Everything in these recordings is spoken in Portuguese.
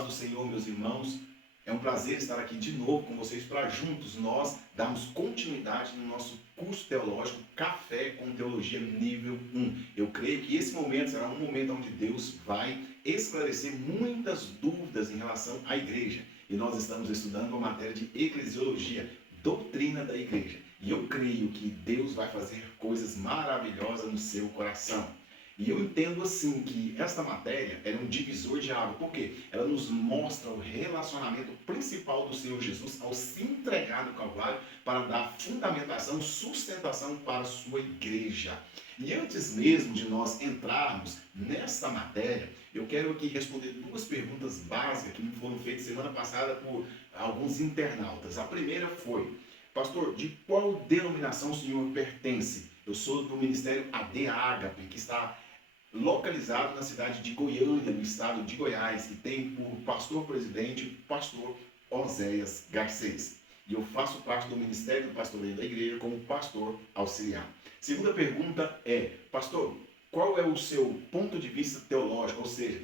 paz do Senhor, meus irmãos. É um prazer estar aqui de novo com vocês para juntos nós darmos continuidade no nosso curso teológico Café com Teologia Nível 1. Eu creio que esse momento será um momento onde Deus vai esclarecer muitas dúvidas em relação à igreja. E nós estamos estudando a matéria de eclesiologia, doutrina da igreja. E eu creio que Deus vai fazer coisas maravilhosas no seu coração. E eu entendo assim que esta matéria é um divisor de água. Por quê? Ela nos mostra o relacionamento principal do Senhor Jesus ao se entregar no Calvário para dar fundamentação, sustentação para a sua igreja. E antes mesmo de nós entrarmos nesta matéria, eu quero aqui responder duas perguntas básicas que me foram feitas semana passada por alguns internautas. A primeira foi: pastor, de qual denominação o senhor pertence? Eu sou do Ministério AD Ágape, que está localizado na cidade de Goiânia, no estado de Goiás, e tem por pastor-presidente o pastor Oséias Garcês. E eu faço parte do Ministério do Pastoreio da Igreja como pastor auxiliar. Segunda pergunta é: pastor, qual é o seu ponto de vista teológico? Ou seja,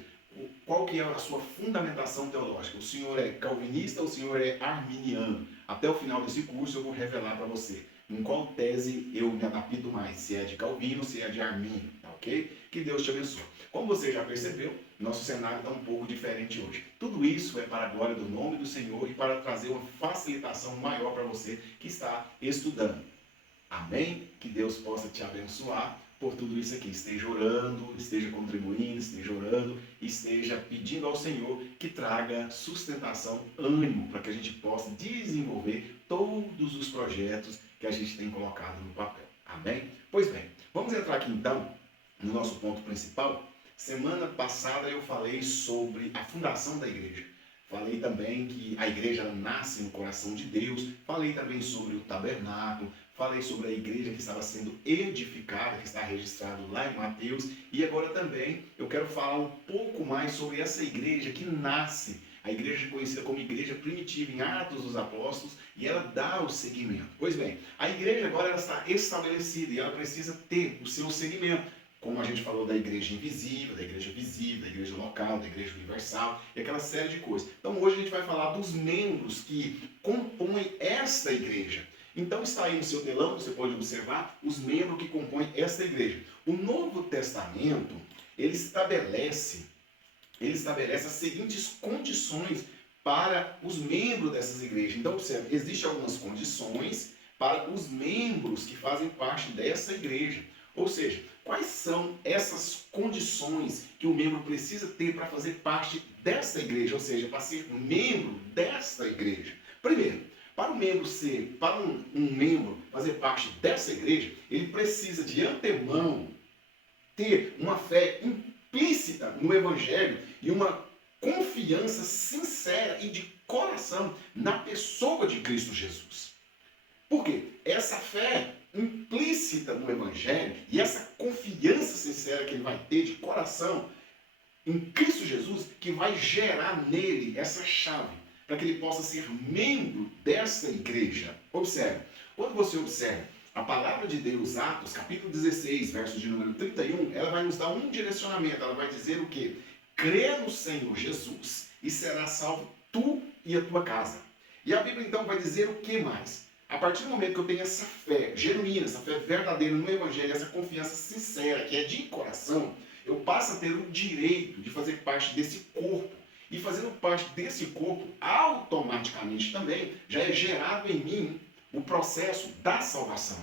qual que é a sua fundamentação teológica? O senhor é calvinista ou o senhor é arminiano? Até o final desse curso eu vou revelar para você em qual tese eu me adapto mais, se é de Calvino, se é de Armínio, tá ok? Que Deus te abençoe. Como você já percebeu, nosso cenário está um pouco diferente hoje. Tudo isso é para a glória do nome do Senhor e para trazer uma facilitação maior para você que está estudando. Amém? Que Deus possa te abençoar por tudo isso aqui. Esteja orando, esteja contribuindo, esteja orando, esteja pedindo ao Senhor que traga sustentação, ânimo, para que a gente possa desenvolver todos os projetos que a gente tem colocado no papel. Amém? Pois bem, vamos entrar aqui então no nosso ponto principal. Semana passada eu falei sobre a fundação da igreja. Falei também que a igreja nasce no coração de Deus. Falei também sobre o tabernáculo. Falei sobre a igreja que estava sendo edificada, que está registrado lá em Mateus. E agora também eu quero falar um pouco mais sobre essa igreja que nasce. A igreja conhecida como igreja primitiva em Atos dos Apóstolos, e ela dá o seguimento. Pois bem, a igreja agora ela está estabelecida e ela precisa ter o seu segmento. Como a gente falou da igreja invisível, da igreja visível, da igreja local, da igreja universal, e aquela série de coisas. Então hoje a gente vai falar dos membros que compõem esta igreja. Então está aí no seu telão, você pode observar os membros que compõem esta igreja. O Novo Testamento, ele estabelece as seguintes condições para os membros dessas igrejas. Então, observe, existem algumas condições para os membros que fazem parte dessa igreja. Ou seja, quais são essas condições que o membro precisa ter para fazer parte dessa igreja, ou seja, para ser membro desta igreja? Primeiro, para um membro fazer parte dessa igreja, ele precisa de antemão ter uma fé implícita no Evangelho e uma confiança sincera e de coração na pessoa de Cristo Jesus. Por quê? Essa fé implícita no Evangelho e essa confiança sincera que ele vai ter de coração em Cristo Jesus que vai gerar nele essa chave para que ele possa ser membro dessa igreja. Observe, quando você observa a palavra de Deus, Atos, capítulo 16, verso de número 31, ela vai nos dar um direcionamento. Ela vai dizer o quê? Crê no Senhor Jesus e será salvo tu e a tua casa. E a Bíblia então vai dizer o que mais? A partir do momento que eu tenho essa fé genuína, essa fé verdadeira no Evangelho, essa confiança sincera, que é de coração, eu passo a ter o direito de fazer parte desse corpo. E fazendo parte desse corpo, automaticamente também, já é gerado em mim o processo da salvação.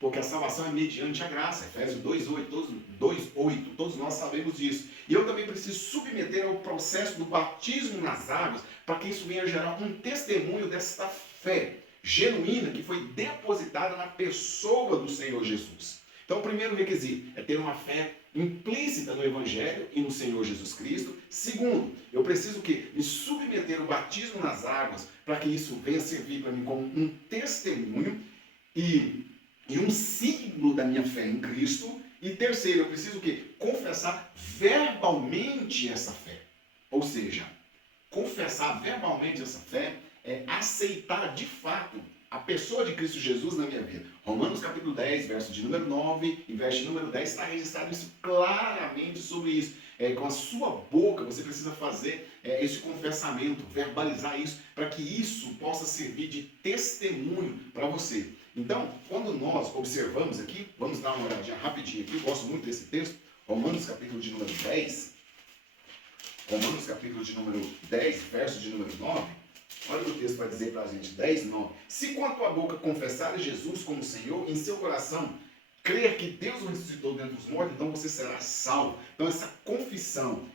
Porque a salvação é mediante a graça. Efésios 2:8, todos nós sabemos disso. E eu também preciso submeter ao processo do batismo nas águas, para que isso venha gerar um testemunho desta fé genuína que foi depositada na pessoa do Senhor Jesus. Então, o primeiro requisito é ter uma fé implícita no Evangelho e no Senhor Jesus Cristo. Segundo, eu preciso me submeter ao batismo nas águas para que isso venha servir para mim como um testemunho e um símbolo da minha fé em Cristo. E terceiro, eu preciso confessar verbalmente essa fé. Ou seja, confessar verbalmente essa fé é aceitar de fato a pessoa de Cristo Jesus na minha vida. Romanos capítulo 10, verso de número 9 e verso de número 10 está registrado isso claramente sobre isso. Com a sua boca você precisa fazer esse confessamento, verbalizar isso, para que isso possa servir de testemunho para você. Então, quando nós observamos aqui, vamos dar uma olhadinha rapidinho aqui, eu gosto muito desse texto, Romanos capítulo de número 10, Romanos capítulo de número 10, verso de número 9, olha o que o texto vai dizer para a gente, 10, 9. Se com a tua boca confessares Jesus como Senhor, em seu coração crer que Deus o ressuscitou dentre os mortos, então você será salvo. Então essa confissão,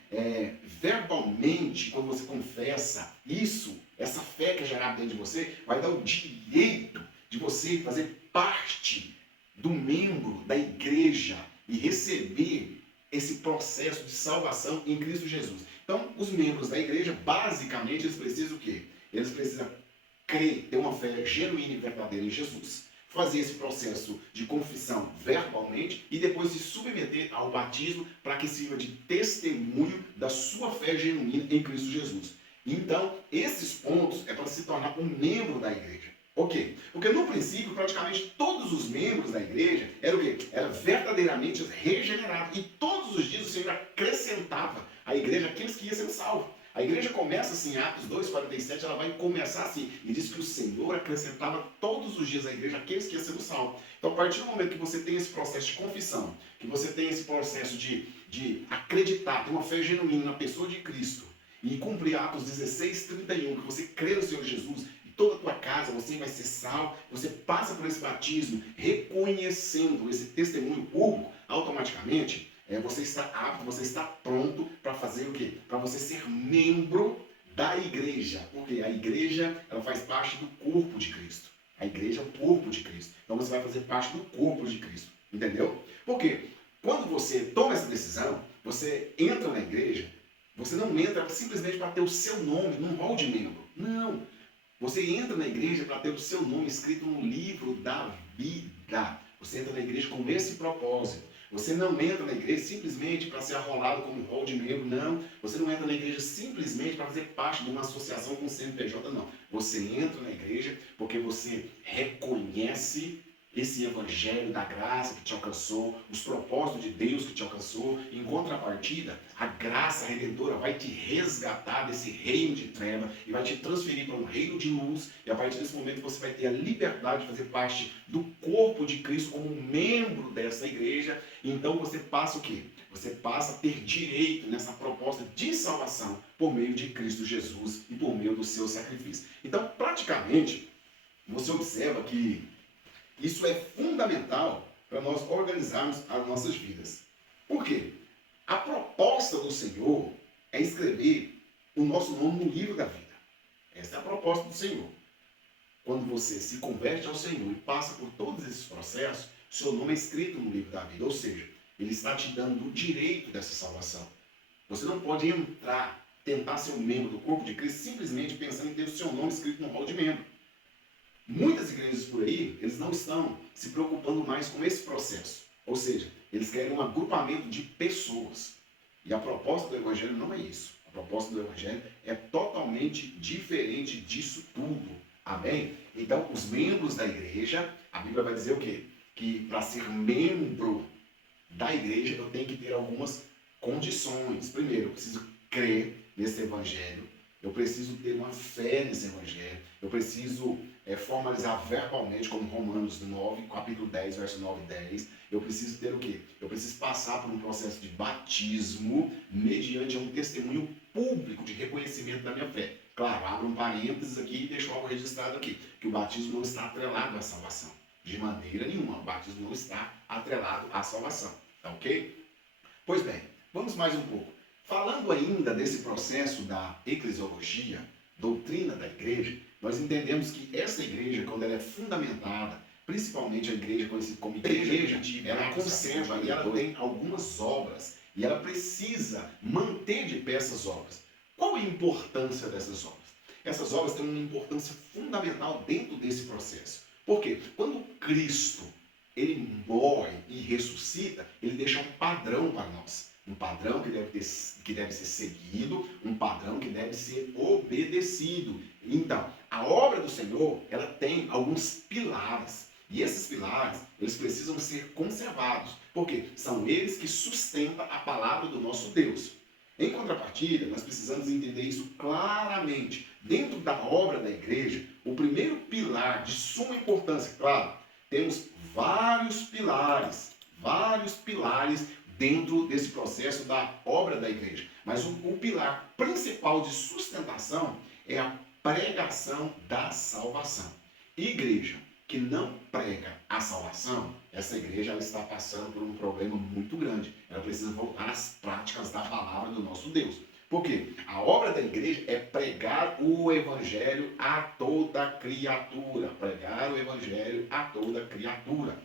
verbalmente, quando você confessa isso, essa fé que é gerada dentro de você, vai dar o direito de você fazer parte do membro da igreja e receber esse processo de salvação em Cristo Jesus. Então, os membros da igreja, basicamente, eles precisam o quê? Eles precisam crer, ter uma fé genuína e verdadeira em Jesus, fazer esse processo de confissão verbalmente e depois se submeter ao batismo para que sirva de testemunho da sua fé genuína em Cristo Jesus. Então, esses pontos é para se tornar um membro da igreja. Ok? Porque no princípio, praticamente todos os membros da igreja eram o quê? Era verdadeiramente regenerado. E todos os dias o Senhor acrescentava à igreja aqueles que iam sendo salvos. A igreja começa assim, em Atos 2:47, ela vai começar assim, e diz que o Senhor acrescentava todos os dias à igreja aqueles que iam sendo salvos. Então, a partir do momento que você tem esse processo de confissão, que você tem esse processo de acreditar, ter uma fé genuína na pessoa de Cristo, e cumprir Atos 16:31, que você crê no Senhor Jesus, e toda a tua casa, você vai ser salvo, você passa por esse batismo, reconhecendo esse testemunho público, automaticamente, você está apto, você está pronto para fazer o quê? Para você ser membro da igreja. Porque a igreja, ela faz parte do corpo de Cristo. A igreja é o corpo de Cristo. Então você vai fazer parte do corpo de Cristo. Entendeu? Porque quando você toma essa decisão, você entra na igreja, você não entra simplesmente para ter o seu nome num hall de membro. Não. Você entra na igreja para ter o seu nome escrito no livro da vida. Você entra na igreja com esse propósito. Você não entra na igreja simplesmente para ser arrolado como hall de membro, não. Você não entra na igreja simplesmente para fazer parte de uma associação com CNPJ, não. Você entra na igreja porque você reconhece esse evangelho da graça que te alcançou, os propósitos de Deus que te alcançou. Em contrapartida, a graça redentora vai te resgatar desse reino de treva e vai te transferir para um reino de luz. E a partir desse momento você vai ter a liberdade de fazer parte do corpo de Cristo como membro dessa igreja. Então você passa o quê? Você passa a ter direito nessa proposta de salvação por meio de Cristo Jesus e por meio do seu sacrifício. Então, praticamente, você observa que isso é fundamental para nós organizarmos as nossas vidas. Por quê? A proposta do Senhor é escrever o nosso nome no livro da vida. Essa é a proposta do Senhor. Quando você se converte ao Senhor e passa por todos esses processos, seu nome é escrito no livro da vida. Ou seja, Ele está te dando o direito dessa salvação. Você não pode entrar, tentar ser um membro do corpo de Cristo simplesmente pensando em ter o seu nome escrito no hall de membro. Muitas igrejas por aí, eles não estão se preocupando mais com esse processo. Ou seja, eles querem um agrupamento de pessoas. E a proposta do Evangelho não é isso. A proposta do Evangelho é totalmente diferente disso tudo. Amém? Então, os membros da igreja, a Bíblia vai dizer o quê? Que para ser membro da igreja, eu tenho que ter algumas condições. Primeiro, eu preciso crer nesse Evangelho. Eu preciso ter uma fé nesse Evangelho. Eu preciso formalizar verbalmente, como Romanos 9, capítulo 10, verso 9 e 10. Eu preciso ter o quê? Eu preciso passar por um processo de batismo mediante um testemunho público de reconhecimento da minha fé. Claro, abro um parênteses aqui e deixo algo registrado aqui, que o batismo não está atrelado à salvação. De maneira nenhuma, o batismo não está atrelado à salvação. Tá ok? Pois bem, vamos mais um pouco. Falando ainda desse processo da eclesiologia, doutrina da igreja, nós entendemos que essa igreja, quando ela é fundamentada, principalmente a igreja conhecida como igreja antiga, ela conserva e ela tem algumas obras e ela precisa manter de pé essas obras. Qual é a importância dessas obras? Essas obras têm uma importância fundamental dentro desse processo. Por quê? Quando Cristo ele morre e ressuscita, ele deixa um padrão para nós. Um padrão que deve ser seguido, um padrão que deve ser obedecido. Então, A obra do Senhor, ela tem alguns pilares. E esses pilares, eles precisam ser conservados. Por quê? São eles que sustentam a palavra do nosso Deus. Em contrapartida, nós precisamos entender isso claramente. Dentro da obra da igreja, o primeiro pilar de suma importância, claro, temos vários pilares dentro desse processo da obra da igreja. Mas o pilar principal de sustentação é a pregação da salvação. Igreja que não prega a salvação, essa igreja ela está passando por um problema muito grande. Ela precisa voltar às práticas da palavra do nosso Deus. Por quê? A obra da igreja é pregar o evangelho a toda criatura. Pregar o evangelho a toda criatura.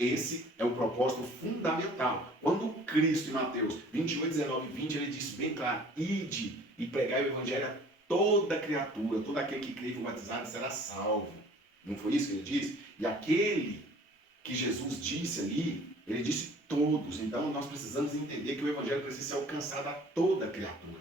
Esse é o propósito fundamental. Quando Cristo, em Mateus 28, 19 e 20, ele disse bem claro: ide e pregai o evangelho a toda criatura. Todo aquele que crê e for batizado será salvo. Não foi isso que ele disse? E aquele que Jesus disse ali, ele disse todos. Então nós precisamos entender que o evangelho precisa ser alcançado a toda criatura.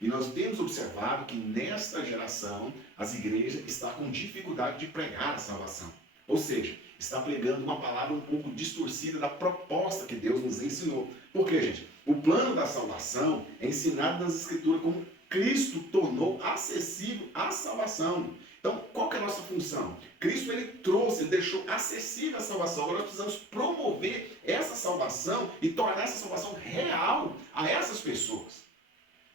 E nós temos observado que nesta geração as igrejas estão com dificuldade de pregar a salvação. Ou seja, está pregando uma palavra um pouco distorcida da proposta que Deus nos ensinou. Por quê, gente? O plano da salvação é ensinado nas Escrituras como Cristo tornou acessível a salvação. Então, qual que é a nossa função? Cristo, ele trouxe, ele deixou acessível a salvação. Agora nós precisamos promover essa salvação e tornar essa salvação real a essas pessoas.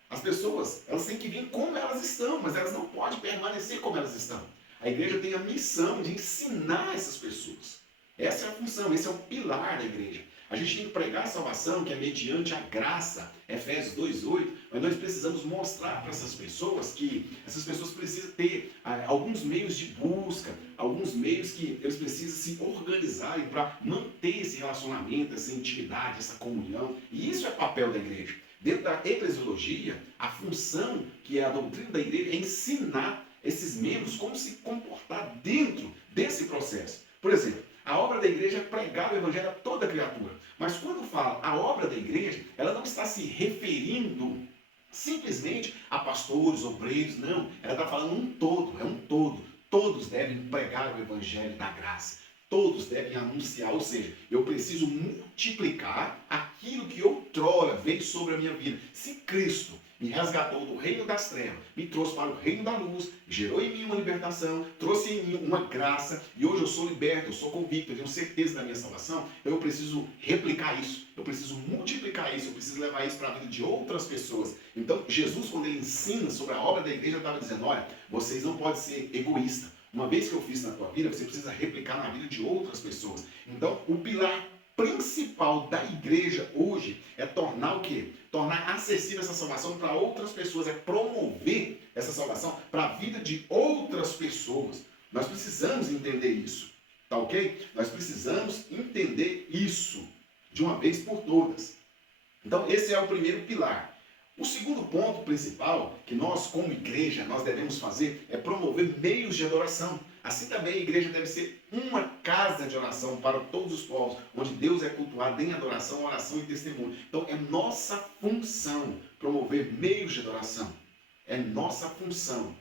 As pessoas, elas têm que vir como elas estão, mas elas não podem permanecer como elas estão. A igreja tem a missão de ensinar essas pessoas. Essa é a função, esse é o pilar da igreja. A gente tem que pregar a salvação, que é mediante a graça, Efésios 2,8, mas nós precisamos mostrar para essas pessoas que essas pessoas precisam ter alguns meios de busca, alguns meios que eles precisam se organizarem para manter esse relacionamento, essa intimidade, essa comunhão. E isso é papel da igreja. Dentro da eclesiologia, a função, que é a doutrina da igreja, é ensinar esses membros como se comportar dentro desse processo. Por exemplo, a obra da igreja é pregar o evangelho a toda criatura. Mas quando fala a obra da igreja, ela não está se referindo simplesmente a pastores, obreiros, não. Ela está falando um todo, é um todo. Todos devem pregar o evangelho da graça. Todos devem anunciar, ou seja, eu preciso multiplicar aquilo que outrora veio sobre a minha vida. Se Cristo me resgatou do reino das trevas, me trouxe para o reino da luz, gerou em mim uma libertação, trouxe em mim uma graça, e hoje eu sou liberto, eu sou convicto, eu tenho certeza da minha salvação, então eu preciso replicar isso, eu preciso multiplicar isso, eu preciso levar isso para a vida de outras pessoas. Então Jesus, quando ele ensina sobre a obra da igreja, estava dizendo: olha, vocês não podem ser egoístas. Uma vez que eu fiz na tua vida, você precisa replicar na vida de outras pessoas. Então, o pilar principal da igreja hoje é tornar o quê? Tornar acessível essa salvação para outras pessoas, é promover essa salvação para a vida de outras pessoas. Nós precisamos entender isso, tá ok? Nós precisamos entender isso de uma vez por todas. Então, esse é o primeiro pilar. O segundo ponto principal que nós, como igreja, nós devemos fazer é promover meios de adoração. Assim também a igreja deve ser uma casa de oração para todos os povos, onde Deus é cultuado em adoração, oração e testemunho. Então é nossa função promover meios de adoração. É nossa função,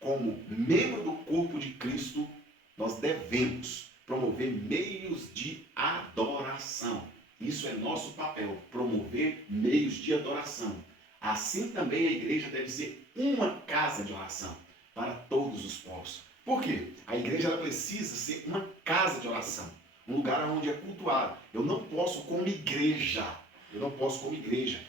como membro do corpo de Cristo, nós devemos promover meios de adoração. Isso é nosso papel, promover meios de adoração. Assim também a igreja deve ser uma casa de oração para todos os povos. Por quê? A igreja ela precisa ser uma casa de oração, um lugar onde é cultuado. Eu não posso, como igreja,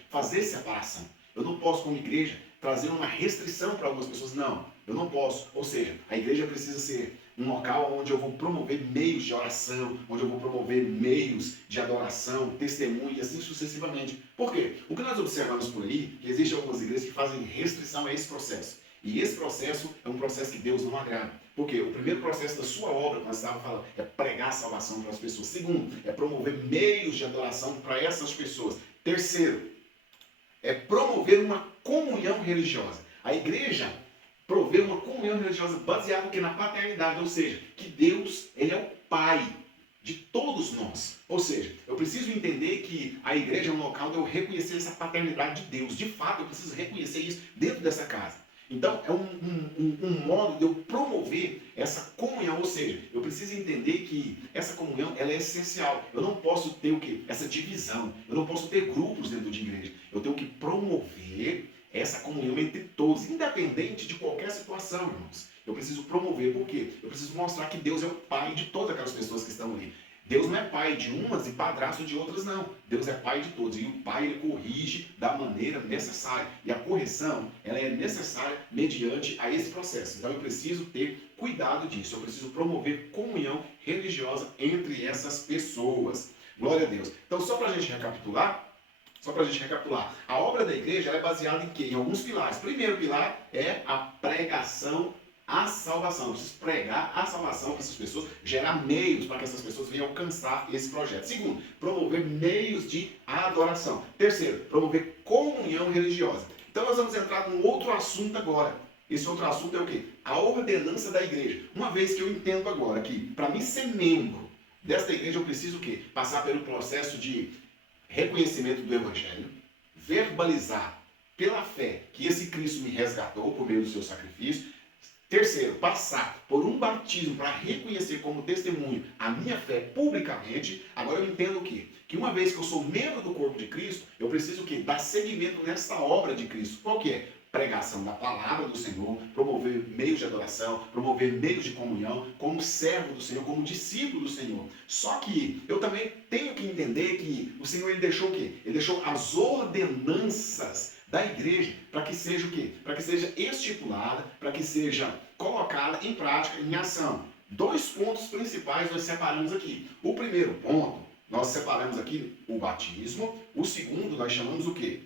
fazer separação. Eu não posso, como igreja, trazer uma restrição para algumas pessoas. Não, eu não posso. Ou seja, a igreja precisa ser um local onde eu vou promover meios de oração, onde eu vou promover meios de adoração, testemunho e assim sucessivamente. Por quê? O que nós observamos por aí, que existem algumas igrejas que fazem restrição a esse processo. E esse processo é um processo que Deus não agrada. Por quê? O primeiro processo da sua obra, que nós estávamos falando, é pregar a salvação para as pessoas. Segundo, é promover meios de adoração para essas pessoas. Terceiro, é promover uma comunhão religiosa. A igreja provê uma comunhão religiosa baseada aqui na paternidade, ou seja, que Deus, ele é o Pai de todos nós. Ou seja, eu preciso entender que a igreja é um local onde eu reconhecer essa paternidade de Deus. De fato, eu preciso reconhecer isso dentro dessa casa. Então, é um modo de eu promover essa comunhão, ou seja, eu preciso entender que essa comunhão ela é essencial. Eu não posso ter o quê? Essa divisão. Eu não posso ter grupos dentro de igreja. Eu tenho que promover essa comunhão entre todos, independente de qualquer situação, irmãos. Eu preciso promover, por quê? Eu preciso mostrar que Deus é o Pai de todas aquelas pessoas que estão ali. Deus não é pai de umas e padrasto de outras, não. Deus é pai de todos. E o pai, ele corrige da maneira necessária. E a correção, ela é necessária mediante a esse processo. Então eu preciso ter cuidado disso. Eu preciso promover comunhão religiosa entre essas pessoas. Glória a Deus. Então, só para a gente recapitular, a obra da igreja ela é baseada em quê? Em alguns pilares. O primeiro pilar é a pregação a salvação. Eu preciso pregar a salvação para essas pessoas, gerar meios para que essas pessoas venham alcançar esse projeto. Segundo, promover meios de adoração. Terceiro, promover comunhão religiosa. Então nós vamos entrar num outro assunto agora. Esse outro assunto é o quê? A ordenança da igreja. Uma vez que eu entendo agora que para mim ser membro desta igreja eu preciso o quê? Passar pelo processo de reconhecimento do evangelho, verbalizar pela fé que esse Cristo me resgatou por meio do seu sacrifício. Terceiro, passar por um batismo para reconhecer como testemunho a minha fé publicamente. Agora eu entendo o quê? Que uma vez que eu sou membro do corpo de Cristo, eu preciso o quê? Dar seguimento nessa obra de Cristo. Qual que é? Pregação da palavra do Senhor, promover meios de adoração, promover meios de comunhão, como servo do Senhor, como discípulo do Senhor. Só que eu também tenho que entender que o Senhor ele deixou o quê? Ele deixou as ordenanças da igreja para que seja o quê? Para que seja estipulada, para que seja colocada em prática, em ação. Dois pontos principais nós separamos aqui. O primeiro ponto, nós separamos aqui o batismo. O segundo, nós chamamos o quê?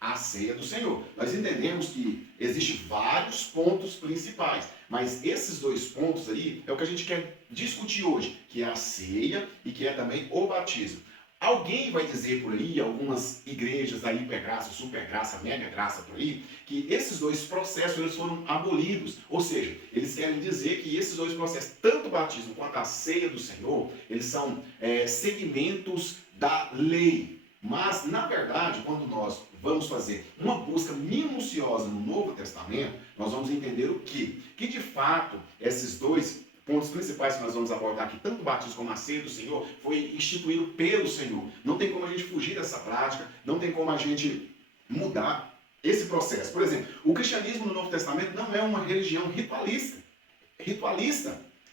A ceia do Senhor. Nós entendemos que existem vários pontos principais, mas esses dois pontos aí é o que a gente quer discutir hoje, que é a ceia e que é também o batismo. Alguém vai dizer por aí, algumas igrejas da hipergraça, supergraça, mega graça por aí, que esses dois processos eles foram abolidos. Ou seja, eles querem dizer que esses dois processos, tanto o batismo quanto a ceia do Senhor, eles são segmentos da lei. Mas, na verdade, quando nós vamos fazer uma busca minuciosa no Novo Testamento, nós vamos entender o quê? Que, de fato, esses dois pontos principais que nós vamos abordar aqui, tanto o batismo como a ceia do Senhor, foi instituído pelo Senhor. Não tem como a gente fugir dessa prática, não tem como a gente mudar esse processo. Por exemplo, o cristianismo no Novo Testamento não é uma religião ritualista.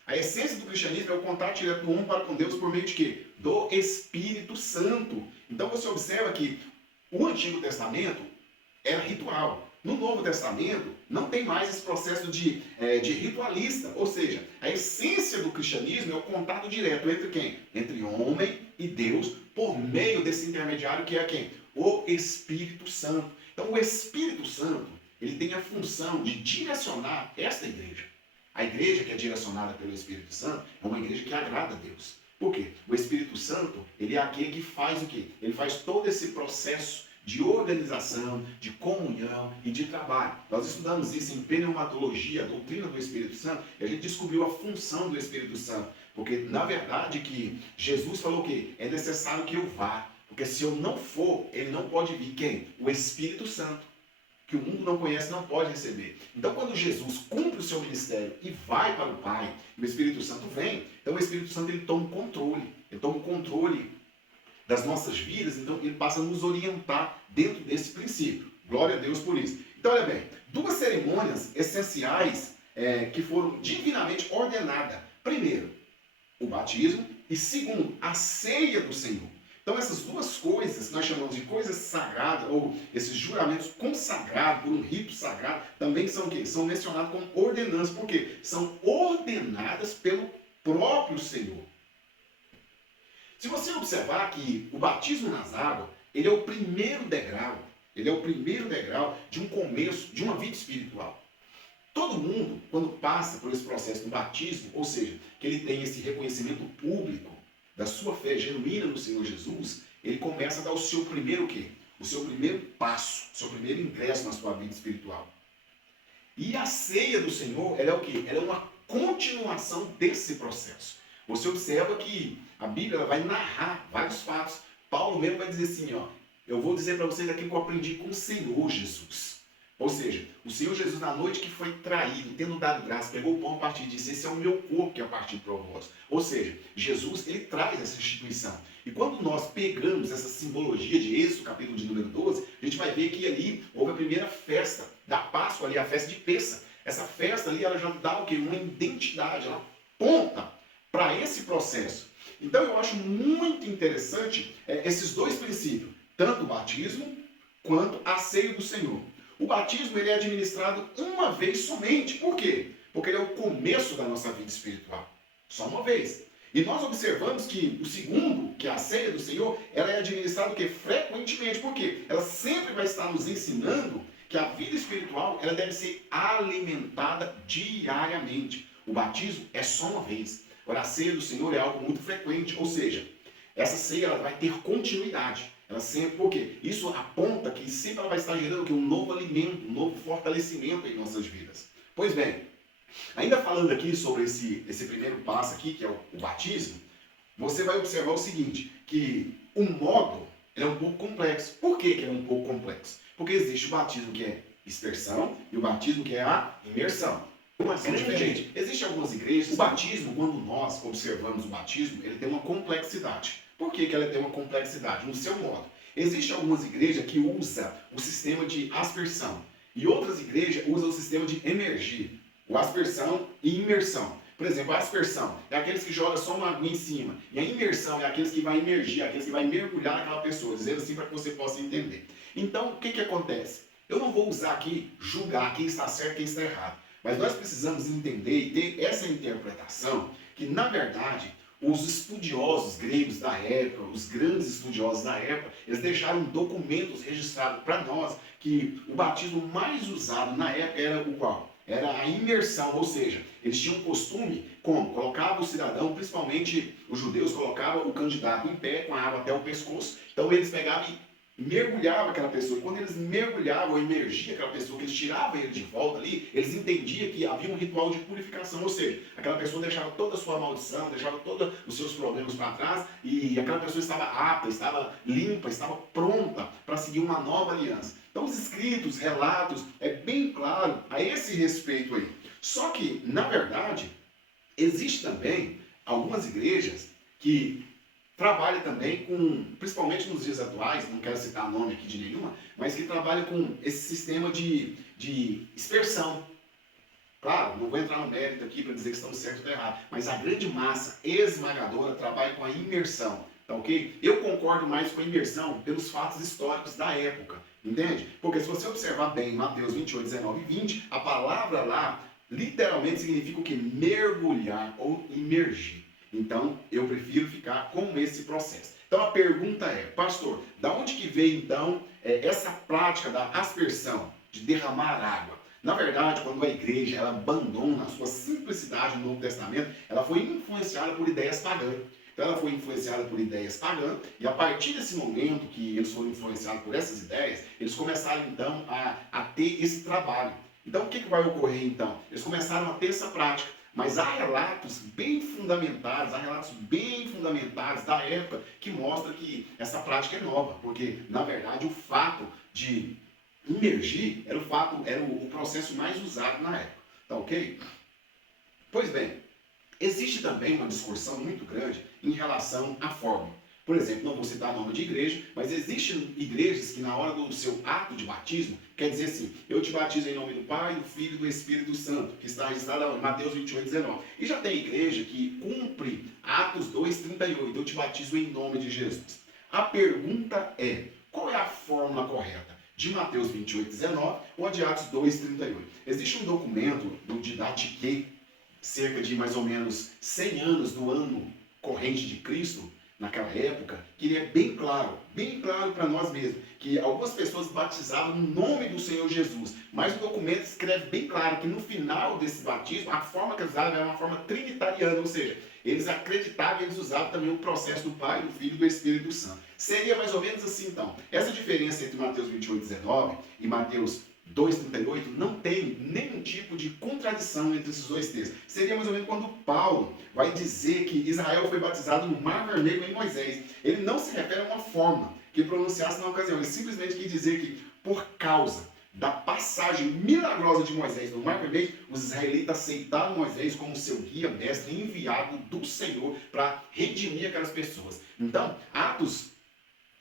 A essência do cristianismo é o contato direto do homem para com Deus por meio de quê? Do Espírito Santo. Então você observa que o Antigo Testamento era ritual. No Novo Testamento, não tem mais esse processo de ritualista. Ou seja, a essência do cristianismo é o contato direto entre quem? Entre homem e Deus, por meio desse intermediário que é quem? O Espírito Santo. Então, o Espírito Santo, ele tem a função de direcionar esta igreja. A igreja que é direcionada pelo Espírito Santo é uma igreja que agrada a Deus. Por quê? O Espírito Santo, ele é aquele que faz o quê? Ele faz todo esse processo de organização, de comunhão e de trabalho. Nós estudamos isso em pneumatologia, a doutrina do Espírito Santo, e a gente descobriu a função do Espírito Santo. Porque, na verdade, que Jesus falou que é necessário que eu vá. Porque se eu não for, ele não pode vir. Quem? O Espírito Santo. Que o mundo não conhece, não pode receber. Então, quando Jesus cumpre o seu ministério e vai para o Pai, o Espírito Santo vem, então o Espírito Santo ele toma o controle. Ele toma o controle das nossas vidas, então ele passa a nos orientar dentro desse princípio. Glória a Deus por isso. Então, olha bem, duas cerimônias essenciais que foram divinamente ordenadas. Primeiro, o batismo e segundo, a ceia do Senhor. Então essas duas coisas, que nós chamamos de coisas sagradas, ou esses juramentos consagrados por um rito sagrado, também são o quê? São mencionados como ordenanças. Por quê? São ordenadas pelo próprio Senhor. Se você observar que o batismo nas águas, ele é o primeiro degrau, de um começo, de uma vida espiritual. Todo mundo, quando passa por esse processo do batismo, ou seja, que ele tem esse reconhecimento público da sua fé genuína no Senhor Jesus, ele começa a dar o seu primeiro o quê? O seu primeiro passo, o seu primeiro ingresso na sua vida espiritual. E a ceia do Senhor, ela é o quê? Ela é uma continuação desse processo. Você observa que a Bíblia vai narrar vários fatos. Paulo mesmo vai dizer assim, ó, eu vou dizer para vocês aquilo que eu aprendi com o Senhor Jesus. Ou seja, o Senhor Jesus, na noite que foi traído, tendo dado graça, pegou o pão a partir disso, esse é o meu corpo que é a partir para vós. Ou seja, Jesus, ele traz essa instituição. E quando nós pegamos essa simbologia de Êxodo, capítulo de número 12, a gente vai ver que ali houve a primeira festa da Páscoa, ali, a festa de Pêssah. Essa festa ali, ela já dá o quê? Uma identidade, ela aponta para esse processo. Então eu acho muito interessante esses dois princípios, tanto o batismo quanto a ceia do Senhor. O batismo ele é administrado uma vez somente. Por quê? Porque ele é o começo da nossa vida espiritual. Só uma vez. E nós observamos que o segundo, que é a ceia do Senhor, ela é administrada frequentemente. Por quê? Ela sempre vai estar nos ensinando que a vida espiritual ela deve ser alimentada diariamente. O batismo é só uma vez. Agora, a ceia do Senhor é algo muito frequente. Ou seja, essa ceia ela vai ter continuidade. Ela sempre, por quê? Isso aponta que sempre ela vai estar gerando um novo alimento, um novo fortalecimento em nossas vidas. Pois bem, ainda falando aqui sobre esse primeiro passo aqui, que é o batismo, você vai observar o seguinte, que o modo ele é um pouco complexo. Por que ele é um pouco complexo? Porque existe o batismo que é aspersão e o batismo que é a imersão. São diferentes. Existem algumas igrejas, o batismo, quando nós observamos o batismo, ele tem uma complexidade. Por que ela tem uma complexidade? No seu modo. Existem algumas igrejas que usam o sistema de aspersão e outras igrejas usam o sistema de emergir. O aspersão e imersão. Por exemplo, a aspersão é aqueles que jogam só uma água em cima. E a imersão é aqueles que vai emergir, aqueles que vai mergulhar naquela pessoa, dizendo assim para que você possa entender. Então, o que acontece? Eu não vou usar aqui, julgar quem está certo e quem está errado. Mas nós precisamos entender e ter essa interpretação que, na verdade, os estudiosos gregos da época, os grandes estudiosos da época, eles deixaram documentos registrados para nós que o batismo mais usado na época era o qual? Era a imersão, ou seja, eles tinham um costume como? Colocava o cidadão, principalmente os judeus, colocavam o candidato em pé com a água até o pescoço, então eles pegavam e mergulhavam aquela pessoa. E quando eles mergulhavam, emergia aquela pessoa, que eles tiravam ele de volta ali, eles entendiam que havia um ritual de purificação, ou seja, aquela pessoa deixava toda a sua maldição, deixava todos os seus problemas para trás e aquela pessoa estava apta, estava limpa, estava pronta para seguir uma nova aliança. Então os escritos, relatos, é bem claro a esse respeito aí. Só que, na verdade, existe também algumas igrejas que trabalha também com, principalmente nos dias atuais, não quero citar nome aqui de nenhuma, mas que trabalha com esse sistema de dispersão. Claro, não vou entrar no mérito aqui para dizer que estamos certos ou errados, mas a grande massa esmagadora trabalha com a imersão, tá ok? Eu concordo mais com a imersão pelos fatos históricos da época, entende? Porque se você observar bem Mateus 28, 19 e 20, a palavra lá literalmente significa o que? Mergulhar ou imergir. Então, eu prefiro ficar com esse processo. Então, a pergunta é, pastor, da onde que veio, então, essa prática da aspersão, de derramar água? Na verdade, quando a igreja ela abandona a sua simplicidade no Novo Testamento, ela foi influenciada por ideias pagãs. Então, ela foi influenciada por ideias pagãs, e a partir desse momento que eles foram influenciados por essas ideias, eles começaram, então, a ter esse trabalho. Então, o que vai ocorrer, então? Eles começaram a ter essa prática. Mas há relatos bem fundamentados, da época que mostram que essa prática é nova, porque, na verdade, o fato de imergir era o processo mais usado na época. Tá ok? Pois bem, existe também uma discussão muito grande em relação à forma. Por exemplo, não vou citar nome de igreja, mas existem igrejas que na hora do seu ato de batismo, quer dizer assim, eu te batizo em nome do Pai, do Filho e do Espírito Santo, que está registrado em Mateus 28, 19. E já tem igreja que cumpre Atos 2, 38, eu te batizo em nome de Jesus. A pergunta é, qual é a fórmula correta? De Mateus 28, 19 ou a de Atos 2, 38? Existe um documento do Didatique, cerca de mais ou menos 100 anos do ano corrente de Cristo, naquela época, que ele é bem claro para nós mesmos, que algumas pessoas batizavam no nome do Senhor Jesus, mas o documento escreve bem claro que no final desse batismo, a forma que eles usavam era uma forma trinitariana, ou seja, eles acreditavam e eles usavam também o processo do Pai, do Filho e do Espírito Santo. Seria mais ou menos assim, então. Essa diferença entre Mateus 28, 19 e Mateus 2,38 não tem nenhum tipo de contradição entre esses dois textos. Seria mais ou menos quando Paulo vai dizer que Israel foi batizado no Mar Vermelho em Moisés. Ele não se refere a uma forma que pronunciasse na ocasião. Ele simplesmente quis dizer que por causa da passagem milagrosa de Moisés no Mar Vermelho, os israelitas aceitaram Moisés como seu guia, mestre, enviado do Senhor para redimir aquelas pessoas. Então, Atos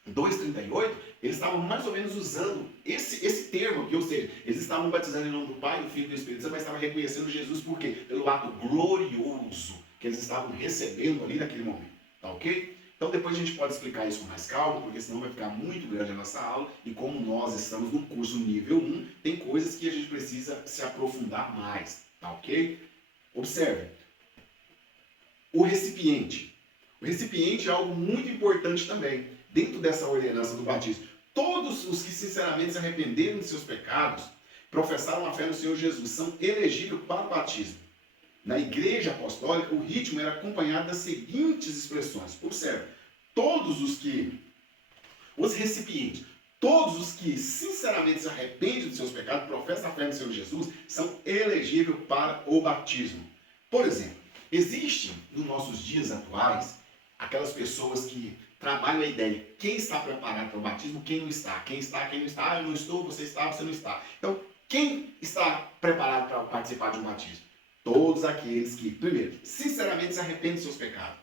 2,38, eles estavam mais ou menos usando esse termo aqui, ou seja, eles estavam batizando em nome do Pai, do Filho e do Espírito Santo, mas estavam reconhecendo Jesus por quê? Pelo ato glorioso que eles estavam recebendo ali naquele momento, tá ok? Então depois a gente pode explicar isso com mais calma, porque senão vai ficar muito grande a nossa aula, e como nós estamos no curso nível 1, tem coisas que a gente precisa se aprofundar mais, tá ok? Observe, o recipiente. O recipiente é algo muito importante também, dentro dessa ordenança do batismo. Todos os que sinceramente se arrependeram de seus pecados, professaram a fé no Senhor Jesus, são elegíveis para o batismo. Na igreja apostólica, o ritmo era acompanhado das seguintes expressões. Observe, os recipientes, todos os que sinceramente se arrependem de seus pecados, professam a fé no Senhor Jesus, são elegíveis para o batismo. Por exemplo, existem nos nossos dias atuais aquelas pessoas que trabalham a ideia, quem está preparado para o batismo, quem não está, quem está, quem não está, eu não estou, você está, você não está. Então, quem está preparado para participar de um batismo? Todos aqueles que, primeiro, sinceramente se arrependem de seus pecados.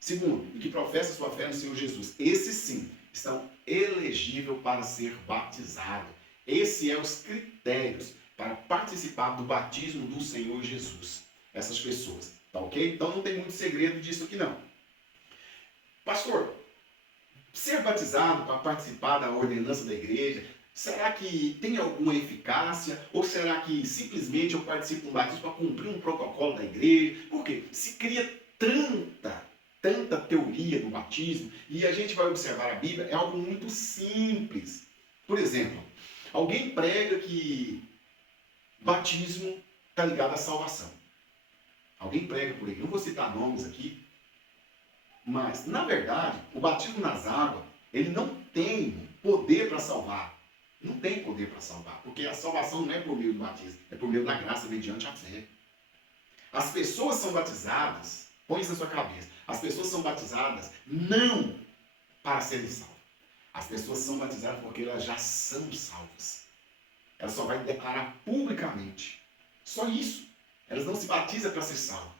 Segundo, e que professam sua fé no Senhor Jesus. Esses sim estão elegíveis para ser batizados. Esses são os critérios para participar do batismo do Senhor Jesus. Essas pessoas, tá ok? Então não tem muito segredo disso aqui não. Pastor, ser batizado para participar da ordenança da igreja, será que tem alguma eficácia? Ou será que simplesmente eu participo de um batismo para cumprir um protocolo da igreja? Por quê? Se cria tanta teoria do batismo, e a gente vai observar a Bíblia, é algo muito simples. Por exemplo, alguém prega que batismo está ligado à salvação. Alguém prega por aí. Não vou citar nomes aqui, mas, na verdade, o batismo nas águas, ele não tem poder para salvar. Não tem poder para salvar, porque a salvação não é por meio do batismo, é por meio da graça mediante a fé. As pessoas são batizadas, põe isso na sua cabeça, as pessoas são batizadas não para serem salvas. As pessoas são batizadas porque elas já são salvas. Elas só vai declarar publicamente. Só isso. Elas não se batizam para ser salvas.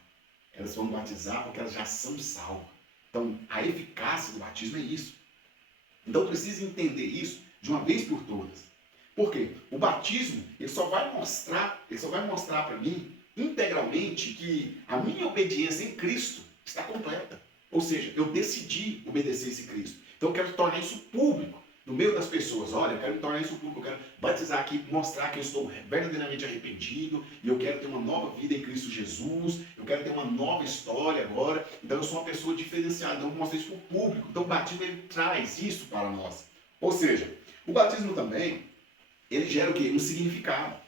Elas vão batizar porque elas já são salvas. Então, a eficácia do batismo é isso. Então, precisa entender isso de uma vez por todas. Por quê? O batismo, ele só vai mostrar para mim, integralmente, que a minha obediência em Cristo está completa. Ou seja, eu decidi obedecer esse Cristo. Então, eu quero tornar isso público no meio das pessoas. Olha, eu quero tornar isso público, eu quero batizar aqui, mostrar que eu estou verdadeiramente arrependido, e eu quero ter uma nova vida em Cristo Jesus, eu quero ter uma nova história agora, então eu sou uma pessoa diferenciada, então eu vou mostrar isso para o público. Então o batismo, ele traz isso para nós. Ou seja, o batismo também, ele gera o quê? Um significado.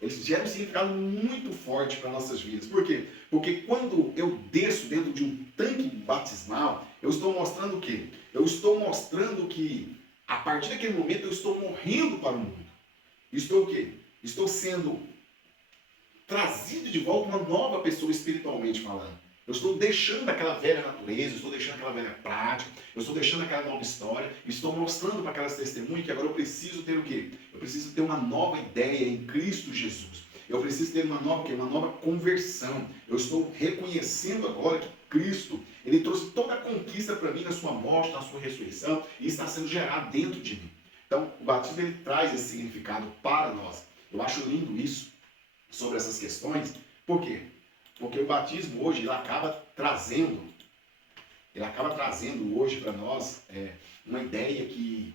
Ele gera um significado muito forte para nossas vidas. Por quê? Porque quando eu desço dentro de um tanque batismal, eu estou mostrando o quê? Eu estou mostrando que a partir daquele momento eu estou morrendo para o mundo. Estou o quê? Estou sendo trazido de volta uma nova pessoa espiritualmente falando. Eu estou deixando aquela velha natureza, eu estou deixando aquela velha prática, eu estou deixando aquela nova história, estou mostrando para aquelas testemunhas que agora eu preciso ter o quê? Eu preciso ter uma nova ideia em Cristo Jesus. Eu preciso ter uma nova conversão. Eu estou reconhecendo agora que Cristo, ele trouxe toda a conquista para mim na sua morte, na sua ressurreição, e está sendo gerado dentro de mim. Então, o batismo, ele traz esse significado para nós. Eu acho lindo isso, sobre essas questões. Por quê? Porque o batismo hoje, ele acaba trazendo hoje para nós uma ideia que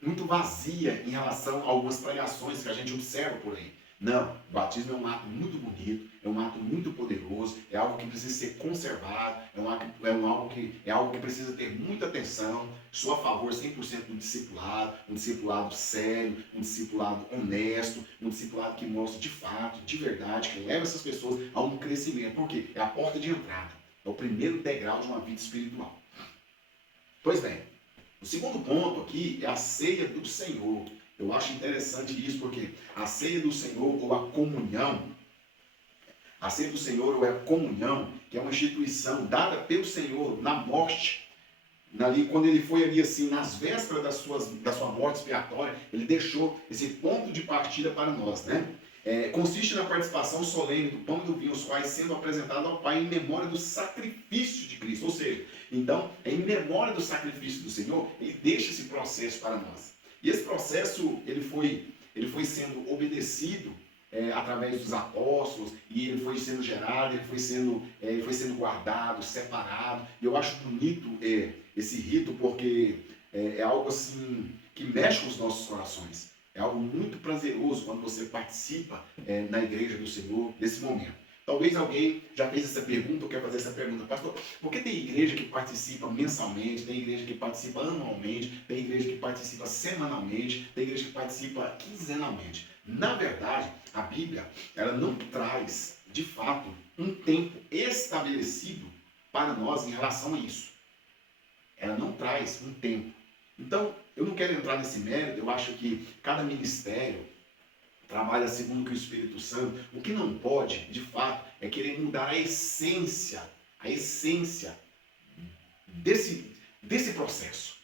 muito vazia em relação a algumas pregações que a gente observa por aí. Não, o batismo é um ato muito bonito, é um ato muito poderoso, é algo que precisa ser conservado, é algo que precisa ter muita atenção. Sou a favor 100% do discipulado, um discipulado sério, um discipulado honesto, um discipulado que mostra de fato, de verdade, que leva essas pessoas a um crescimento. Por quê? É a porta de entrada, é o primeiro degrau de uma vida espiritual. Pois bem, o segundo ponto aqui é a ceia do Senhor. Eu acho interessante isso porque a ceia do Senhor ou a comunhão, que é uma instituição dada pelo Senhor na morte, ali, quando ele foi ali assim, nas vésperas da sua morte expiatória, ele deixou esse ponto de partida para nós, né? Consiste na participação solene do pão e do vinho, os quais sendo apresentados ao Pai em memória do sacrifício de Cristo. Ou seja, então, em memória do sacrifício do Senhor, ele deixa esse processo para nós. E esse processo, ele foi sendo obedecido através dos apóstolos, e ele foi sendo gerado, ele foi sendo guardado, separado. E eu acho bonito esse rito, porque é algo assim que mexe com os nossos corações. É algo muito prazeroso quando você participa na igreja do Senhor desse momento. Talvez alguém já fez essa pergunta ou quer fazer essa pergunta. Pastor, por que tem igreja que participa mensalmente, tem igreja que participa anualmente, tem igreja que participa semanalmente, tem igreja que participa quinzenalmente? Na verdade, a Bíblia, ela não traz, de fato, um tempo estabelecido para nós em relação a isso. Ela não traz um tempo. Então, eu não quero entrar nesse mérito, eu acho que cada ministério trabalha segundo o que o Espírito Santo. O que não pode, de fato, é querer mudar a essência desse processo.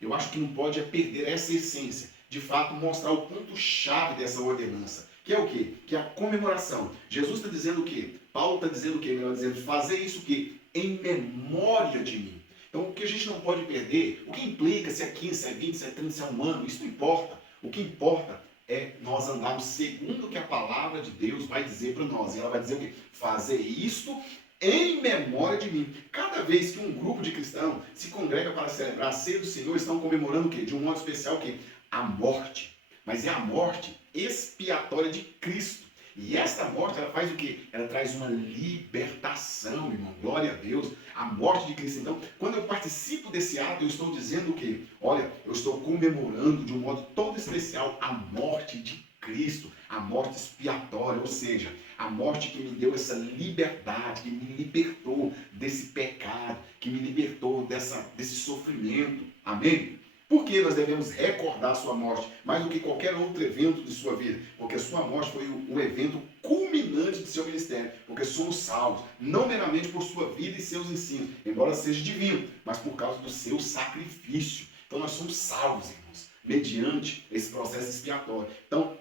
Eu acho que não pode é perder essa essência, de fato, mostrar o ponto-chave dessa ordenança, que é o quê? Que é a comemoração. Jesus está dizendo o quê? Paulo está dizendo o quê? Melhor dizendo, fazer isso o quê? Em memória de mim. Então, o que a gente não pode perder, o que implica se é 15, se é 20, se é 30, se é um ano, isso não importa. O que importa é nós andarmos segundo o que a palavra de Deus vai dizer para nós. E ela vai dizer o quê? Fazer isto em memória de mim. Cada vez que um grupo de cristãos se congrega para celebrar a ceia do Senhor, estão comemorando o quê? De um modo especial o quê? A morte. Mas é a morte expiatória de Cristo. E esta morte, ela faz o quê? Ela traz uma libertação, irmão. Glória a Deus. A morte de Cristo. Então, quando eu participo desse ato, eu estou dizendo o quê? Olha, eu estou comemorando de um modo todo especial a morte de Cristo. A morte expiatória, ou seja, a morte que me deu essa liberdade, que me libertou desse pecado, que me libertou desse sofrimento. Amém? Por que nós devemos recordar a sua morte mais do que qualquer outro evento de sua vida? Porque a sua morte foi o evento culminante de seu ministério. Porque somos salvos, não meramente por sua vida e seus ensinos, embora seja divino, mas por causa do seu sacrifício. Então nós somos salvos, irmãos, mediante esse processo expiatório. Então,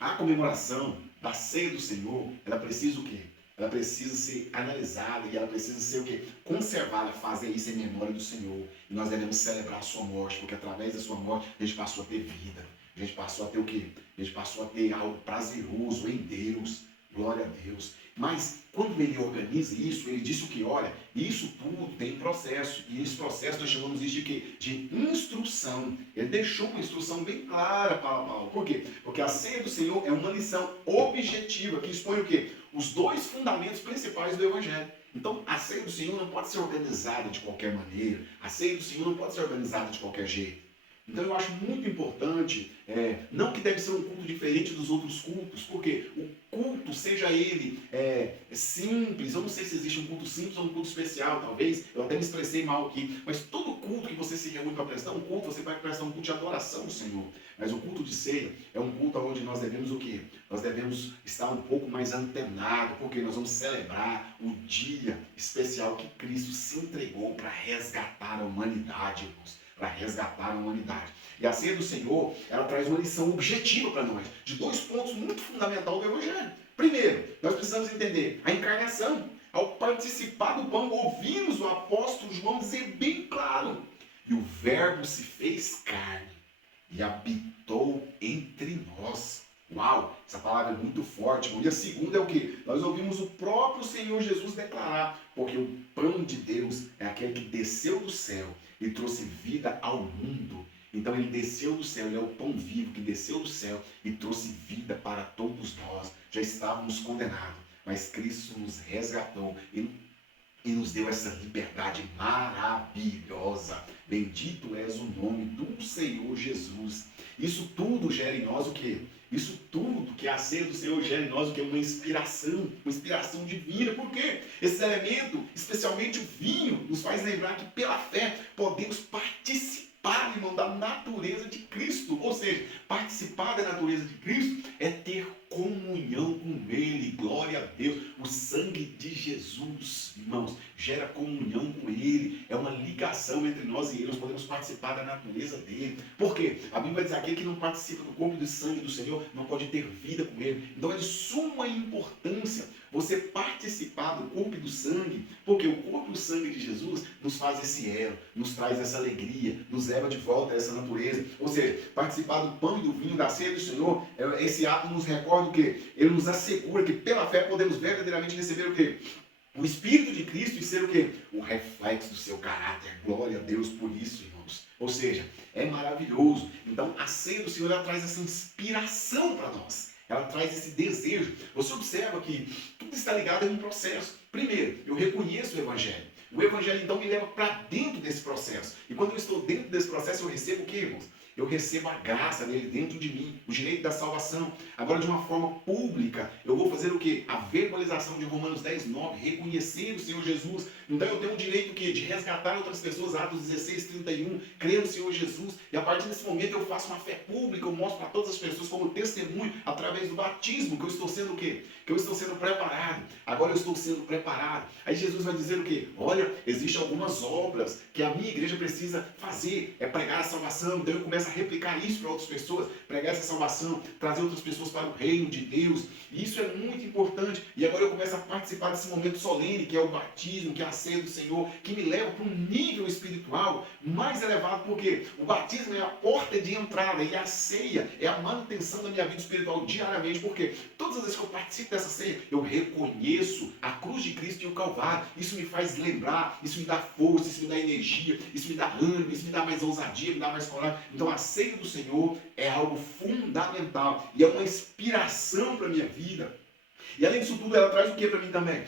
a comemoração da ceia do Senhor, ela precisa o quê? Ela precisa ser analisada e ela precisa ser o quê? Conservada, fazer isso em memória do Senhor. E nós devemos celebrar a sua morte, porque através da sua morte a gente passou a ter vida. A gente passou a ter o quê? A gente passou a ter algo prazeroso em Deus. Glória a Deus. Mas quando ele organiza isso, ele diz o que? Olha, isso tudo tem processo. E esse processo nós chamamos isso de quê? De instrução. Ele deixou uma instrução bem clara para Paulo. Por quê? Porque a ceia do Senhor é uma lição objetiva que expõe o quê? Os dois fundamentos principais do Evangelho. Então, a ceia do Senhor não pode ser organizada de qualquer maneira. A ceia do Senhor não pode ser organizada de qualquer jeito. Então eu acho muito importante, não que deve ser um culto diferente dos outros cultos, porque o culto, seja ele simples, eu não sei se existe um culto simples ou um culto especial, talvez, eu até me expressei mal aqui, mas todo culto que você se reúne para prestar um culto, você vai prestar um culto de adoração ao Senhor. Mas o culto de ceia é um culto onde nós devemos o quê? Nós devemos estar um pouco mais antenados, porque nós vamos celebrar o dia especial que Cristo se entregou para resgatar a humanidade, irmãos. Para resgatar a humanidade. E a ceia do Senhor, ela traz uma lição objetiva para nós, de dois pontos muito fundamentais do Evangelho. Primeiro, nós precisamos entender a encarnação. Ao participar do pão, ouvimos o apóstolo João dizer bem claro: e o Verbo se fez carne e habitou entre nós. Uau, essa palavra é muito forte. E a segunda é o que? Nós ouvimos o próprio Senhor Jesus declarar, porque o pão de Deus é aquele que desceu do céu e trouxe vida ao mundo. Então ele desceu do céu, ele é o pão vivo que desceu do céu e trouxe vida para todos nós. Já estávamos condenados, mas Cristo nos resgatou e nos deu essa liberdade maravilhosa. Bendito és o nome do Senhor Jesus. Isso tudo gera em nós o quê? Isso tudo que a ceia do Senhor gera em nós o quê? Uma inspiração divina. Por quê? Esse elemento, especialmente o vinho, nos faz lembrar que pela fé podemos participar, irmão, da natureza de Cristo. Ou seja, participar da natureza de Cristo é ter comunhão com Ele. Glória a Deus. O sangue de Jesus, irmãos, gera comunhão com Ele, é uma ligação entre nós e Ele, nós podemos participar da natureza dele. Por quê? A Bíblia vai dizer que aquele que não participa do corpo e do sangue do Senhor não pode ter vida com Ele. Então é de suma importância você participar do corpo e do sangue, porque o corpo e o sangue de Jesus nos faz esse elo, nos traz essa alegria, nos leva de volta a essa natureza. Ou seja, participar do pão e do vinho, da ceia do Senhor, esse ato nos recorda o quê? Ele nos assegura que pela fé podemos verdadeiramente receber o quê? O Espírito de Cristo e ser o quê? O reflexo do seu caráter. Glória a Deus por isso, irmãos. Ou seja, é maravilhoso. Então, a ceia do Senhor, ela traz essa inspiração para nós. Ela traz esse desejo. Você observa que tudo está ligado a um processo. Primeiro, eu reconheço o Evangelho. O Evangelho, então, me leva para dentro desse processo. E quando eu estou dentro desse processo, eu recebo o quê, irmãos? Eu recebo a graça dele dentro de mim, o direito da salvação. Agora, de uma forma pública, eu vou fazer o quê? A verbalização de Romanos 10, 9, reconhecer o Senhor Jesus. Então, eu tenho o direito o quê? De resgatar outras pessoas, Atos 16, 31, crer no Senhor Jesus. E a partir desse momento, eu faço uma fé pública, eu mostro para todas as pessoas como testemunho, através do batismo, que eu estou sendo o quê? Que eu estou sendo preparado. Agora eu estou sendo preparado. Aí Jesus vai dizer o quê? Olha, existem algumas obras que a minha igreja precisa fazer. É pregar a salvação. Então eu começo a replicar isso para outras pessoas, pregar essa salvação, trazer outras pessoas para o reino de Deus. E isso é muito importante. E agora eu começo a participar desse momento solene, que é o batismo, que é a ceia do Senhor, que me leva para um nível espiritual mais elevado, porque o batismo é a porta de entrada e a ceia é a manutenção da minha vida espiritual diariamente, porque todas as vezes que eu participo dessa ceia, eu reconheço a cruz de Cristo e o Calvário. Isso me faz lembrar, isso me dá força, isso me dá energia, isso me dá ânimo, isso me dá mais ousadia, me dá mais coragem. Então a ceia do Senhor é algo fundamental e é uma inspiração para a minha vida. E além disso tudo, ela traz o que para mim também?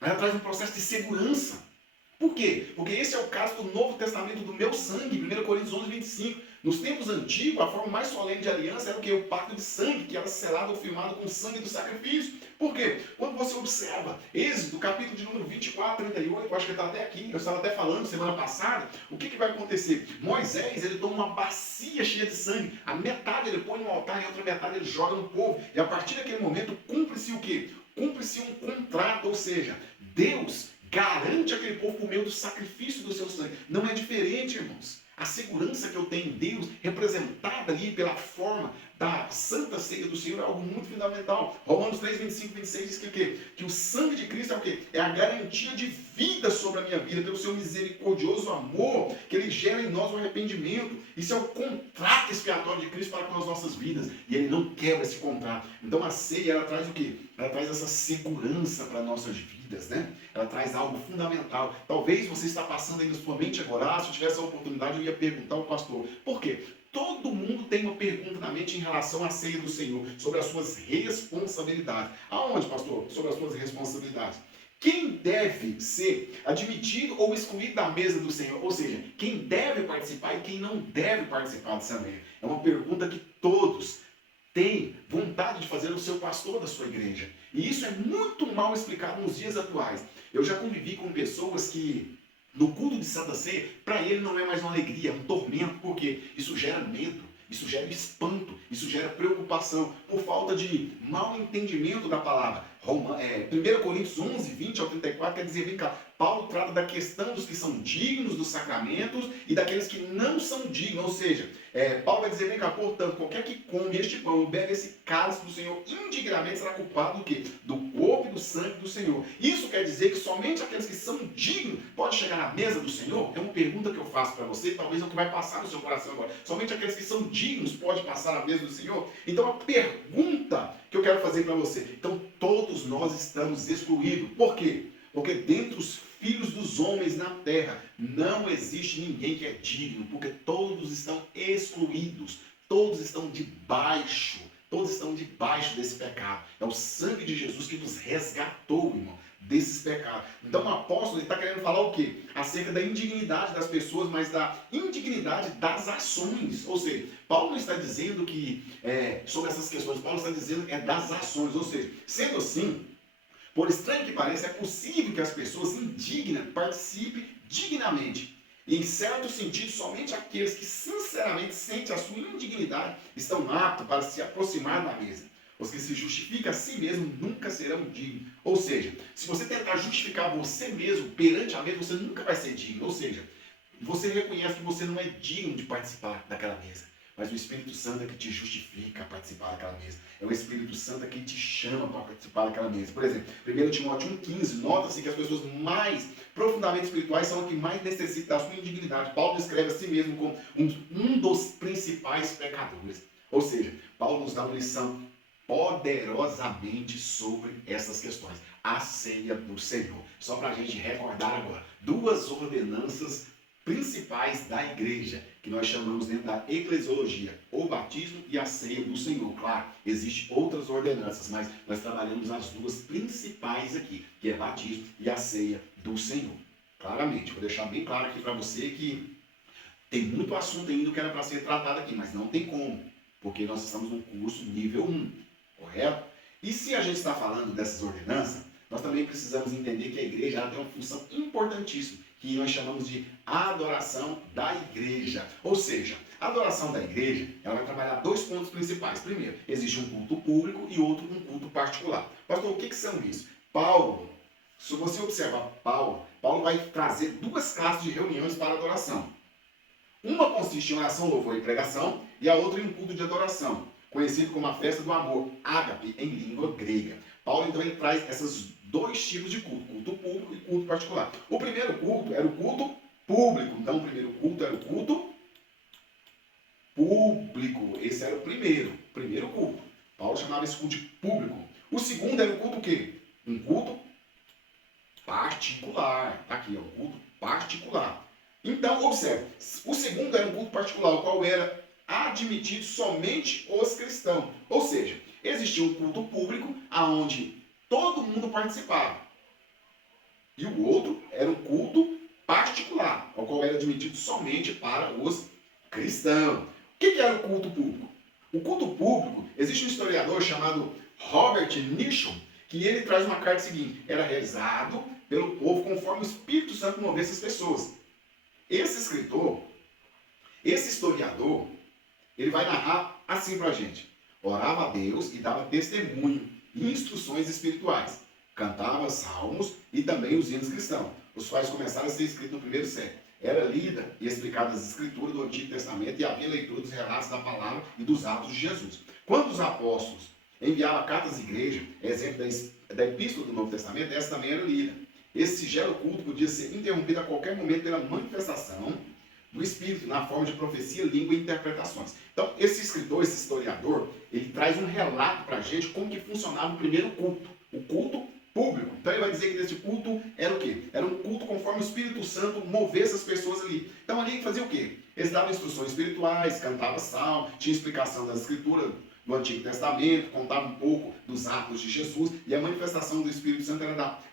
Ela traz um processo de segurança. Por quê? Porque esse é o caso do Novo Testamento do meu sangue, 1 Coríntios 11, 25. Nos tempos antigos, a forma mais solene de aliança era o quê? O pacto de sangue, que era selado ou firmado com o sangue do sacrifício. Por quê? Quando você observa Êxodo, capítulo de número 24, 38, eu acho que está até aqui, eu estava até falando semana passada, o que vai acontecer? Moisés, ele toma uma bacia cheia de sangue, a metade ele põe no altar e a outra metade ele joga no povo. E a partir daquele momento, cumpre-se o quê? Cumpre-se um contrato, ou seja, Deus garante aquele povo por meio do sacrifício do seu sangue. Não é diferente, irmãos. A segurança que eu tenho em Deus, representada ali pela forma da santa ceia do Senhor, é algo muito fundamental. Romanos 3, 25, 26 diz que o quê? Que o sangue de Cristo é o quê? É a garantia de vida sobre a minha vida, pelo seu misericordioso amor, que ele gera em nós o arrependimento. Isso é o contrato expiatório de Cristo para com as nossas vidas. E ele não quebra esse contrato. Então a ceia, ela traz o quê? Ela traz essa segurança para nossas vidas, né? Ela traz algo fundamental. Talvez você está passando aí na sua mente agora, se eu tivesse a oportunidade, eu ia perguntar ao pastor. Por quê? Todo mundo tem uma pergunta na mente em relação à ceia do Senhor, sobre as suas responsabilidades. Aonde, pastor? Sobre as suas responsabilidades. Quem deve ser admitido ou excluído da mesa do Senhor? Ou seja, quem deve participar e quem não deve participar dessa mesa? É uma pergunta que todos têm vontade de fazer ao seu pastor da sua igreja. E isso é muito mal explicado nos dias atuais. Eu já convivi com pessoas que no culto de Santa Ceia, para ele não é mais uma alegria, é um tormento, porque isso gera medo, isso gera espanto, isso gera preocupação, por falta de mau entendimento da palavra. 1 Coríntios 11, 20 ao 34, quer dizer, vem cá, Paulo trata da questão dos que são dignos dos sacramentos e daqueles que não são dignos, ou seja, Paulo vai dizer, vem cá, portanto, qualquer que come este pão, bebe esse cálice do Senhor, indignamente será culpado do quê? Do corpo e do sangue do Senhor. Isso quer dizer que somente aqueles que são dignos podem chegar na mesa do Senhor? É uma pergunta que eu faço para você, talvez é o que vai passar no seu coração agora. Somente aqueles que são dignos podem passar na mesa do Senhor? Então a pergunta que eu quero fazer para você, então todos nós estamos excluídos. Por quê? Porque dentre os filhos dos homens na terra não existe ninguém que é digno, porque todos estão excluídos, todos estão debaixo desse pecado. É o sangue de Jesus que nos resgatou, irmão, desses pecados. Então o apóstolo está querendo falar o quê? Acerca da indignidade das pessoas, mas da indignidade das ações. Ou seja, Paulo não está dizendo que sobre essas questões, Paulo está dizendo das ações. Ou seja, sendo assim, por estranho que pareça, é possível que as pessoas indignas participem dignamente. E, em certo sentido, somente aqueles que sinceramente sentem a sua indignidade estão aptos para se aproximar da mesa. Os que se justificam a si mesmo nunca serão dignos. Ou seja, se você tentar justificar você mesmo perante a mesa, você nunca vai ser digno. Ou seja, você reconhece que você não é digno de participar daquela mesa. Mas o Espírito Santo é que te justifica a participar daquela mesa. É o Espírito Santo é que te chama para participar daquela mesa. Por exemplo, 1 Timóteo 1,15, nota-se que as pessoas mais profundamente espirituais são as que mais necessitam da sua indignidade. Paulo descreve a si mesmo como um dos principais pecadores. Ou seja, Paulo nos dá uma lição poderosamente sobre essas questões. A ceia do Senhor. Só para a gente recordar agora. Duas ordenanças principais da igreja, que nós chamamos dentro da eclesiologia, o batismo e a ceia do Senhor. Claro, existem outras ordenanças, mas nós trabalhamos as duas principais aqui, que é batismo e a ceia do Senhor. Claramente, vou deixar bem claro aqui para você que tem muito assunto ainda que era para ser tratado aqui, mas não tem como, porque nós estamos num curso nível 1, correto? E se a gente está falando dessas ordenanças, nós também precisamos entender que a igreja ela tem uma função importantíssima, que nós chamamos de adoração da igreja. Ou seja, a adoração da igreja ela vai trabalhar dois pontos principais. Primeiro, existe um culto público e outro um culto particular. Pastor, o que são isso? Paulo, se você observar Paulo vai trazer duas classes de reuniões para adoração. Uma consiste em oração, louvor e pregação, e a outra em um culto de adoração, conhecido como a festa do amor, ágape, em língua grega. Paulo, então, ele traz esses dois tipos de culto, culto público e culto particular. O primeiro culto era o culto público. Então, o primeiro culto era o culto público. Esse era o primeiro culto. Paulo chamava esse culto de público. O segundo era o culto o quê? Um culto particular. Tá aqui, ó, um culto particular. Então, observe, o segundo era um culto particular, o qual era admitido somente os cristãos. Ou seja, existia um culto público onde todo mundo participava. E o outro era um culto particular, ao qual era admitido somente para os cristãos. O que era o culto público? O culto público, existe um historiador chamado Robert Nixon, que ele traz uma carta seguinte: era realizado pelo povo conforme o Espírito Santo movesse essas pessoas. Esse escritor, esse historiador, ele vai narrar assim para a gente: orava a Deus e dava testemunho e instruções espirituais, cantava salmos e também os hinos cristãos, os quais começaram a ser escritos no primeiro século. Era lida e explicada as escrituras do Antigo Testamento e havia leitura dos relatos da palavra e dos atos de Jesus. Quando os apóstolos enviavam cartas à igreja, exemplo da epístola do Novo Testamento, essa também era lida. Esse sigelo culto podia ser interrompido a qualquer momento pela manifestação do Espírito, na forma de profecia, língua e interpretações. Então, esse escritor, esse historiador, ele traz um relato para a gente como que funcionava o primeiro culto, o culto público. Então, ele vai dizer que esse culto era o quê? Era um culto conforme o Espírito Santo movesse as pessoas ali. Então, ali ele fazia o quê? Eles davam instruções espirituais, cantavam salmo, tinha explicação das escrituras do Antigo Testamento, contava um pouco dos atos de Jesus, e a manifestação do Espírito Santo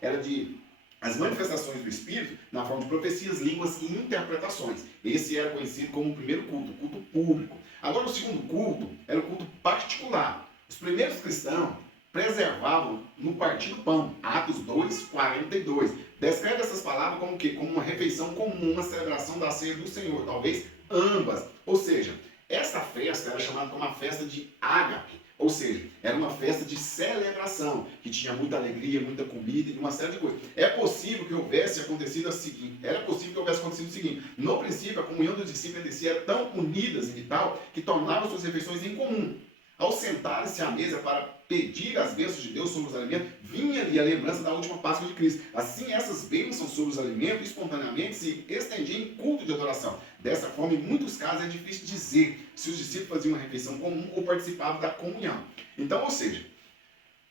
era de as manifestações do Espírito na forma de profecias, línguas e interpretações. Esse era conhecido como o primeiro culto, o culto público. Agora, o segundo culto era o culto particular. Os primeiros cristãos preservavam no partir do pão. Atos 2:42. Descreve essas palavras como o quê? Como uma refeição comum, uma celebração da ceia do Senhor. Talvez ambas. Ou seja, essa festa era chamada como a festa de ágape. Ou seja, era uma festa de celebração, que tinha muita alegria, muita comida e uma série de coisas. Era possível que houvesse acontecido o seguinte: no princípio, a comunhão dos discípulos eram tão unidas e tal, que tornavam suas refeições em comum. Ao sentarem-se à mesa para pedir as bênçãos de Deus sobre os alimentos, vinha ali a lembrança da última Páscoa de Cristo. Assim, essas bênçãos sobre os alimentos espontaneamente se estendiam em culto de adoração. Dessa forma, em muitos casos, é difícil dizer se os discípulos faziam uma refeição comum ou participavam da comunhão. Então, ou seja,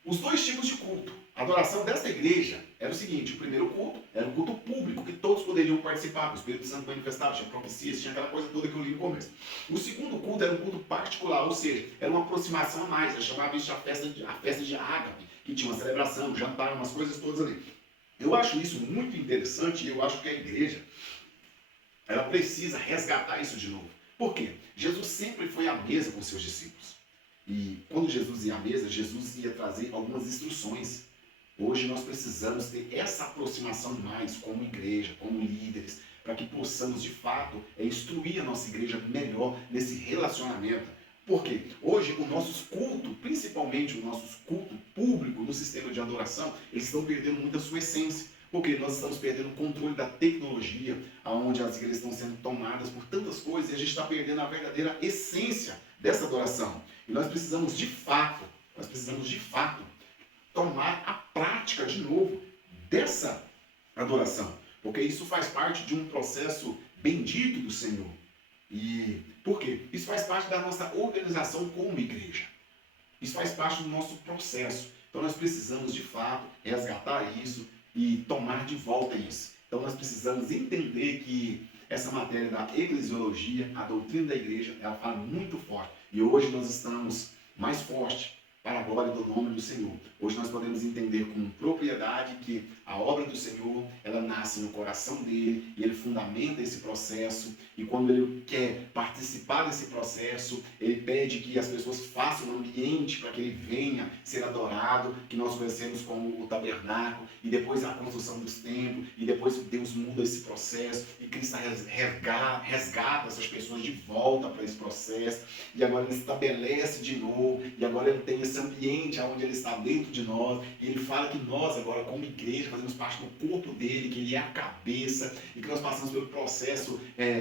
os dois tipos de culto. A adoração desta igreja era o seguinte: o primeiro culto era um culto público, que todos poderiam participar, o Espírito Santo manifestava, tinha profecias, tinha aquela coisa toda que eu li no começo. O segundo culto era um culto particular, ou seja, era uma aproximação a mais, eu chamava isso de a festa de ágape, que tinha uma celebração, um jantar, umas coisas todas ali. Eu acho isso muito interessante e eu acho que a igreja ela precisa resgatar isso de novo. Por quê? Jesus sempre foi à mesa com seus discípulos. E quando Jesus ia à mesa, Jesus ia trazer algumas instruções. Hoje nós precisamos ter essa aproximação mais como igreja, como líderes, para que possamos de fato instruir a nossa igreja melhor nesse relacionamento. Por quê? Hoje, os nossos cultos, principalmente os nossos cultos públicos no sistema de adoração, eles estão perdendo muito a sua essência. Porque nós estamos perdendo o controle da tecnologia, onde as igrejas estão sendo tomadas por tantas coisas, e a gente está perdendo a verdadeira essência dessa adoração. E nós precisamos de fato, tomar a prática de novo dessa adoração. Porque isso faz parte de um processo bendito do Senhor. E por quê? Isso faz parte da nossa organização como igreja. Isso faz parte do nosso processo. Então nós precisamos, de fato, resgatar isso e tomar de volta isso. Então nós precisamos entender que essa matéria da eclesiologia, a doutrina da igreja, ela fala muito forte. E hoje nós estamos mais fortes para a glória do nome do Senhor. Hoje nós podemos entender com propriedade que a obra do Senhor, ela nasce no coração dele e ele fundamenta esse processo. E quando ele quer participar desse processo, ele pede que as pessoas façam um ambiente para que ele venha ser adorado, que nós conhecemos como o tabernáculo, e depois a construção dos templos, e depois Deus muda esse processo, e Cristo resgata essas pessoas de volta para esse processo, e agora ele estabelece de novo, e agora ele tem esse ambiente onde ele está dentro de nós, e ele fala que nós agora como igreja fazemos parte do corpo dele, que ele é a cabeça, e que nós passamos pelo processo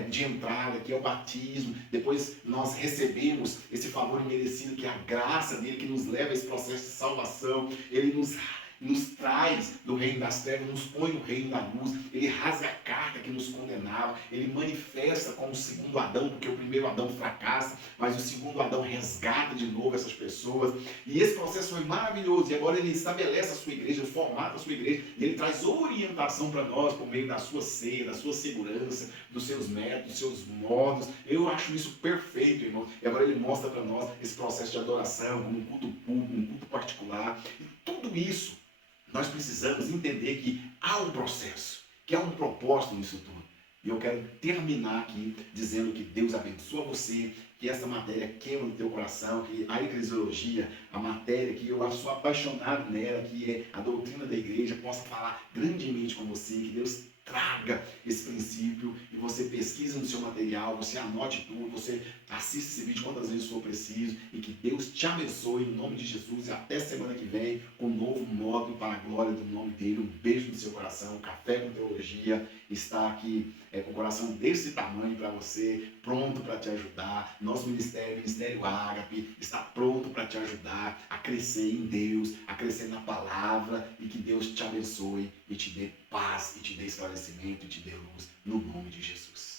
de entrada, que é o batismo, depois nós recebemos esse favor imerecido, que é a graça dele, que nos leva a esse processo de salvação, ele nos traz do reino das trevas, nos põe no reino da luz, ele rasga a carta que nos condenava, ele manifesta como o segundo Adão, porque o primeiro Adão fracassa, mas o segundo Adão resgata de novo essas pessoas, e esse processo foi maravilhoso, e agora ele estabelece a sua igreja, formata a sua igreja, e ele traz orientação para nós, por meio da sua ceia, da sua segurança, dos seus métodos, dos seus modos. Eu acho isso perfeito, irmão, e agora ele mostra para nós esse processo de adoração, como um culto público, um culto particular, e tudo isso nós precisamos entender que há um processo, que há um propósito nisso tudo. E eu quero terminar aqui dizendo que Deus abençoa você, que essa matéria queima no teu coração, que a eclesiologia, a matéria que eu sou apaixonado nela, que é a doutrina da igreja, possa falar grandemente com você, que Deus traga esse princípio e você pesquisa no seu material, você anote tudo, você assista esse vídeo quantas vezes for preciso e que Deus te abençoe em nome de Jesus e até semana que vem com um novo módulo para a glória do nome dele. Um beijo no seu coração. Café com Teologia está aqui com o coração desse tamanho para você, pronto para te ajudar. Nosso ministério, Ministério Ágape, está pronto para te ajudar a crescer em Deus, a crescer na palavra e que Deus te abençoe e te dê paz, e te dê esclarecimento, e te dê luz, no nome de Jesus.